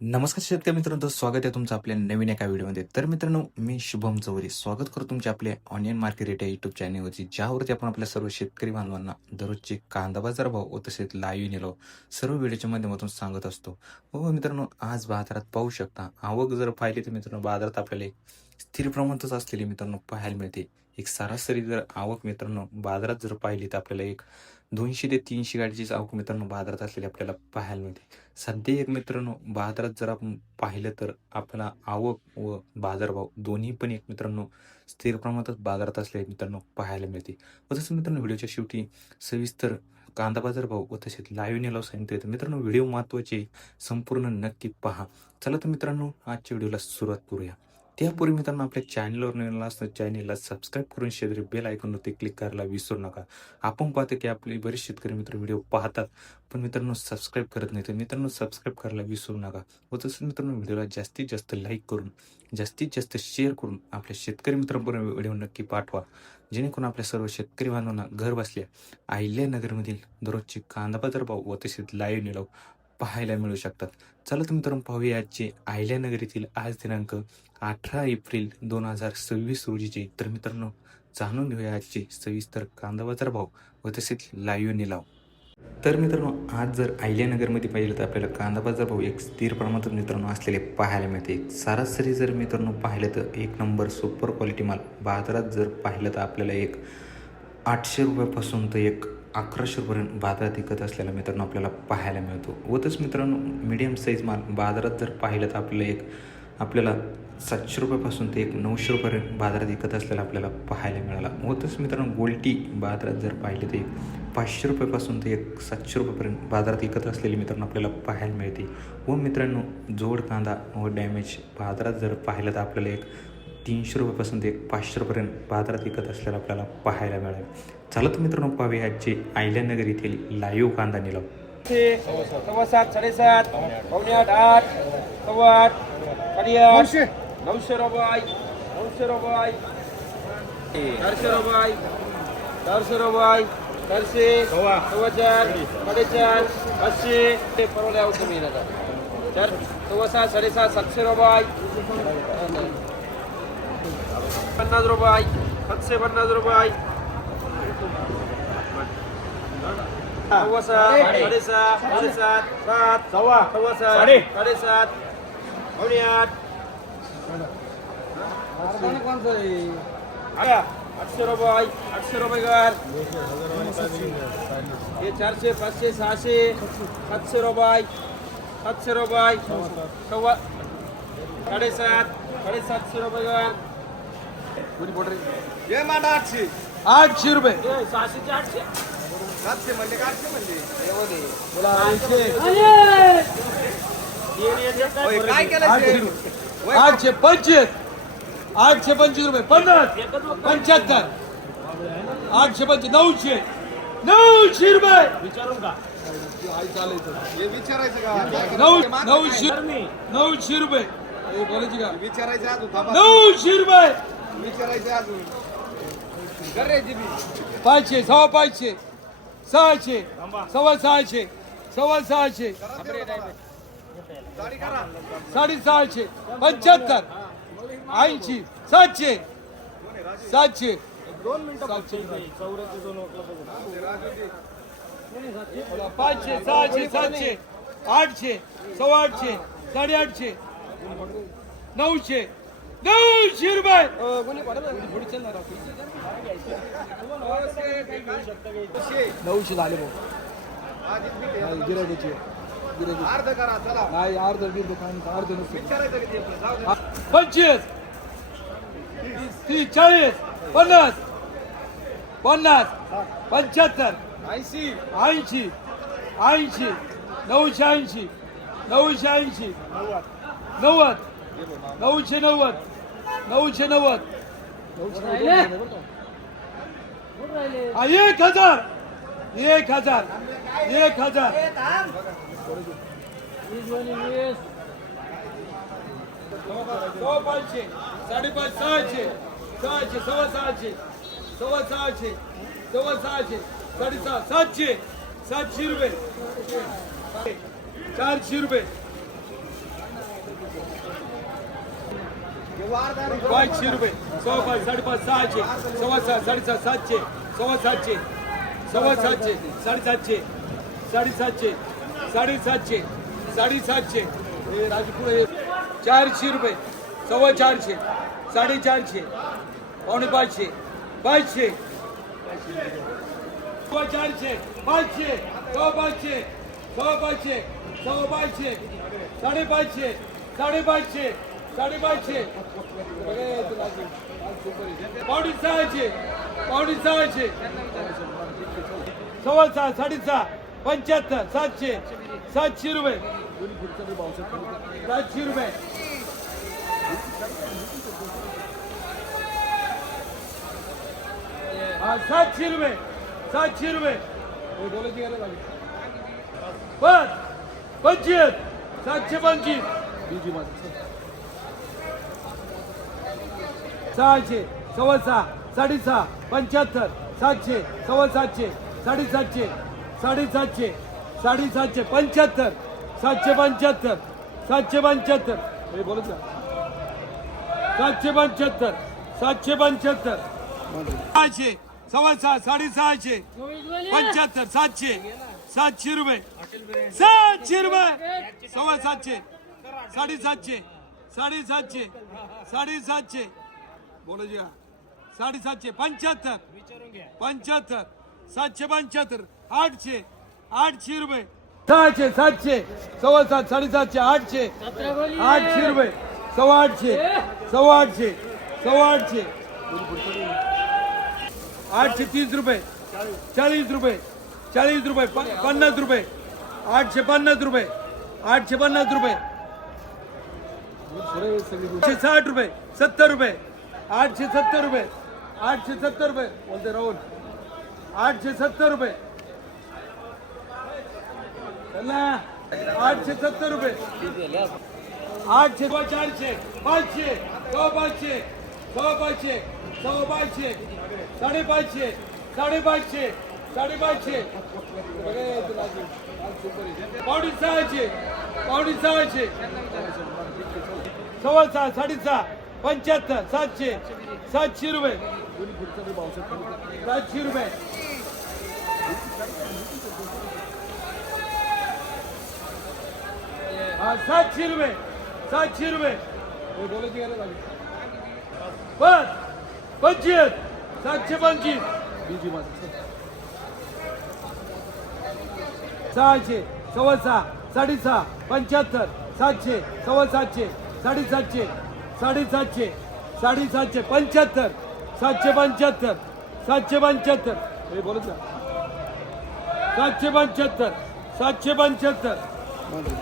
नमस्कार शेतकरी मित्रांनो, स्वागत आहे तुमचं आपल्या नवीन एका व्हिडिओमध्ये. तर मित्रांनो, मी शुभम चौरे स्वागत करतो तुमच्या आपल्या ऑनियन मार्केट रेट या युट्यूब चॅनलवरती, ज्यावरती आपण आपल्या सर्व शेतकरी बांधवांना दररोजचे कांदा बाजार भाव व तसेच लाईव्ह निलाव सर्व व्हिडिओच्या माध्यमातून सांगत असतो. व मित्रांनो, आज बाजारात पाहू शकता, आवक जर पाहिली तर मित्रांनो बाजारात आपल्याला एक स्थिर प्रमाणातच असलेली मित्रांनो पाहायला मिळते. एक सरासरी जर आवक मित्रांनो बाजारात जर पाहिली तर आपल्याला एक 200 ते 300 गाडीचीच आवक मित्रांनो बाजारात असलेली आपल्याला पाहायला मिळते. सध्या एक मित्रांनो बाजारात जर आपण पाहिलं तर आपल्याला आवक व बाजारभाव दोन्ही पण एक मित्रांनो स्थिर प्रमाणातच बाजारात असलेले मित्रांनो पाहायला मिळते. व तसं मित्रांनो व्हिडिओच्या शेवटी सविस्तर कांदा बाजारभाव व तसेच लाईव्ह निलाव सांगितले. तर मित्रांनो व्हिडिओ महत्त्वाचे, संपूर्ण नक्की पहा. चला तर मित्रांनो आजच्या व्हिडिओला सुरुवात करूया. त्यापूर्वी मित्रांनो आपल्या चॅनलवर नवीन असतं चॅनलला सबस्क्राईब करून शेजारी बेल आयकॉनवरती क्लिक करायला विसरू नका. आपण पाहतो की आपले बरेच शेतकरी मित्र व्हिडिओ पाहतात पण मित्रांनो सबस्क्राईब करत नाही. तर मित्रांनो सबस्क्राईब करायला विसरू नका. व तसंच मित्रांनो व्हिडिओला जास्तीत जास्त लाईक करून जास्तीत जास्त शेअर करून आपल्या शेतकरी मित्रांपर्यंत व्हिडिओ नक्की पाठवा, जेणेकरून आपल्या सर्व शेतकरी बांधवांना घर बसल्या अहिल्यानगरमधील दररोजचे कांदा बाजार भाव व तसेच लाईव्ह निलाव पाहायला मिळू शकतात. चला तर मित्रांनो पाहूया आजचे अहिल्यानगर येथील आज दिनांक 18 एप्रिल 2026 रोजीचे. तर मित्रांनो जाणून घेऊया आजचे सविस्तर कांदा बाजार भाव व तसेच लाईव्ह निलाव. तर मित्रांनो आज जर अहिल्यानगरमध्ये पाहिलं तर आपल्याला कांदा बाजार भाव एक स्थिर प्रमाणात मित्रांनो असलेले पाहायला मिळते. सरासरी जर मित्रांनो पाहिलं तर एक नंबर सुपर क्वालिटी माल बाजारात जर पाहिलं तर आपल्याला एक 800 रुपयापासून तर एक 1100 रुपयापर्यंत बाजारात विकत असलेला मित्रांनो आपल्याला पाहायला मिळतो. व तसं मित्रांनो मीडियम साईज माल बाजारात जर पाहिलं तर आपल्याला 700 रुपयापासून ते एक 900 रुपयापर्यंत बाजारात विकत असलेला आपल्याला पाहायला मिळाला. व तसं मित्रांनो गोल्टी बाजारात जर पाहिले तर 500 रुपयापासून ते एक 700 रुपयापर्यंत बाजारात विकत असलेली मित्रांनो आपल्याला पाहायला मिळते. व मित्रांनो जोड कांदा व डॅमेज बाजारात जर पाहिलं तर आपल्याला एक 300 रुपयापासून ते एक 500 रुपयापर्यंत बाजारात विकत असलेला आपल्याला पाहायला मिळालं. चला तर मित्रांनो पाहूया आजचे अहिल्यानगर येथील लाईव्ह कांदा निलाव. 7:15 7:30 पावणे 8 8 8 900 900 रुपये 900 रुपये 400 रुपये 400 रुपये 400 4 4 500 ते परवड्या होतं मी आता 4 6 7.5 700 रुपये 50 रुपये 750 रुपये 6 साडेसहा 7 सव्वा 7 पावणे 8 800 रुपये कर हे 400 500 600 700 रुपये 700 साडेसातशे रुपये कर ये मांडा 800 800 रुपये 600 800 700 म्हणले का 800 म्हणले काय केलं 825 825 रुपये 50 75 825 900 रुपये हे विचारायचं का 900 रुपये बोलायची का विचारायचं अजून थांबा 900 रुपये विचारायचं अजून कर रे जीबी 500 सव्वा 500 600 सव्वा 600 सव्वा 600 गाडी करा 650 75 80 700 700 2 मिनिटं 500 600 700 800 सव्वा 800 850 900 900 रुपये नऊशे झाले भाऊ गिरायची अर्ध करा चला नाही अर्ध दुकान अर्ध नसते विचारायचं किती जाऊ दे 25 30 40 50 50 75 80 80 80 980 980 90 990 990 1000 500 साडेपाच 600 600 सव्वा 600 सव्वा 600 सव्वा 600 साडेसहा 700 700 रुपये 400 रुपये 500 रुपये 5.5 5.5 600 6.5 6.5 700 7.5 700 7.5 700 7.5 700 हे राजपुर 400 रुपये 450 450 पावणे 500 500 400 500 500 500 500 550 550 550 पावणे 600 पावणे 600 6.5 6.5 75 700 700 रुपये 700 रुपये हा 700 रुपये 700 रुपये बस 25 725 600 6.5 6.5 75 700 700 750 700 750 75 775 775 हे बोलत ना 775 775 600 6.5 650 75 700 700 रुपये 700 रुपये 750 750 750 750 बोलो जी 750 75 75 775 800 800 रुपये 600 700 7.5 750 800 800 रुपये 850 850 850 830 रुपये 40 रुपये 40 रुपये 50 रुपये 850 रुपये 850 रुपये 60 रुपये 70 रुपये 870 रुपये 870 रुपये बोलते राहुल 870 रुपये 870 रुपये 800 400 500 500 500 500 550 550 550 पावणे 600 पावणे 600 6.5 6.5 75 700 700 रुपये 700 रुपये हा 700 रुपये 700 रुपये बस 25 725 600 6.5 6.5 75 700 700 750 700 750 75 775 775 हे बोलत ना 775 775